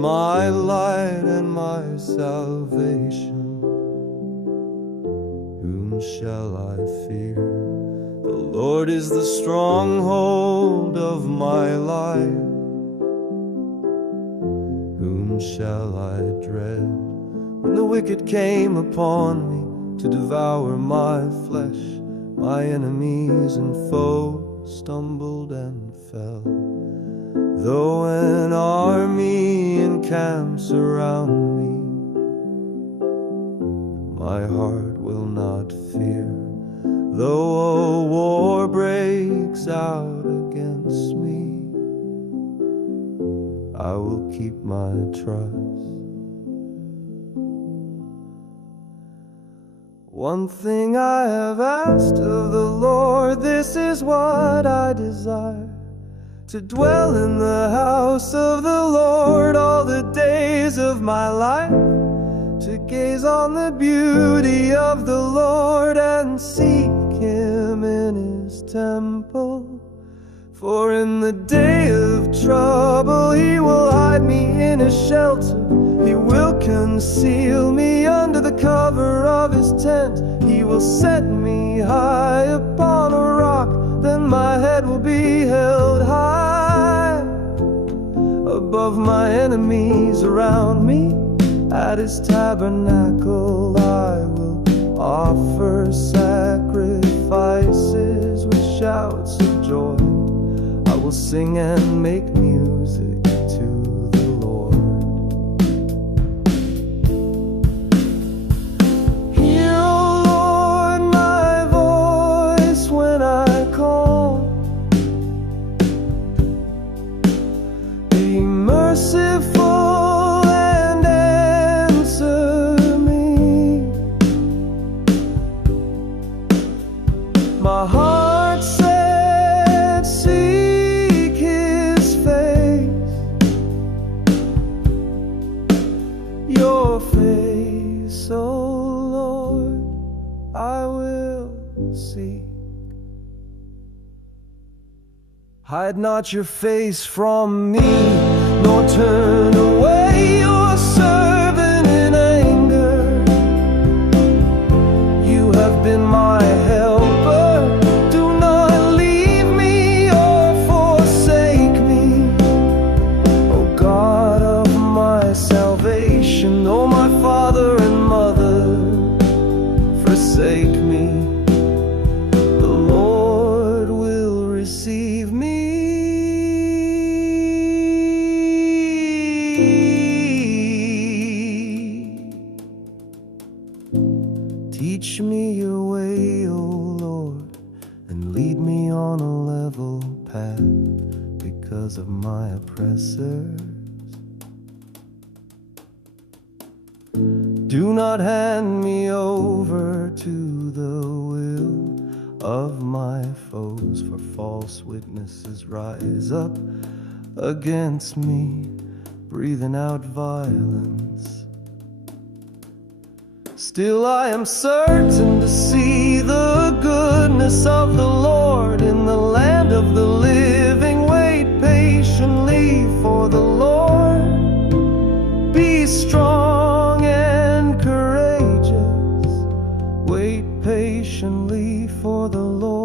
my light and my salvation. Whom shall I fear? The Lord is the stronghold of my life. Whom shall I dread? When the wicked came upon me to devour my flesh, my enemies and foes stumbled and fell. Though an army encamps around me, my heart will not fear. Though a war breaks out against me, I will keep my trust. One thing I have asked of the Lord, this is what I desire: to dwell in the house of the Lord all the days of my life, to gaze on the beauty of the Lord and seek Him in His temple. For in the day of trouble He will hide me in His shelter. He will conceal me under the cover of His tent. He will set me high upon a rock, then my head will be held high above my enemies around me. At His tabernacle I will offer sacrifices with shouts of joy. I will sing and make music to the Lord. Hear, O Lord, my voice when I call. Be merciful and answer me. My heart said, seek His face. Your face, O Lord, I will seek. Hide not your face from me, nor turn away your servant in anger. You have been my helper. Do not leave me or forsake me, O God of my salvation. Though my father and mother forsake me, the Lord will receive me. Teach me your way, O Lord, and lead me on a level path because of my oppressors. Do not hand me over to the will of my foes, for false witnesses rise up against me, breathing out violence. Still I am certain to see the goodness of the Lord in the land of the living. Wait patiently for the Lord. Be strong and courageous. Wait patiently for the Lord.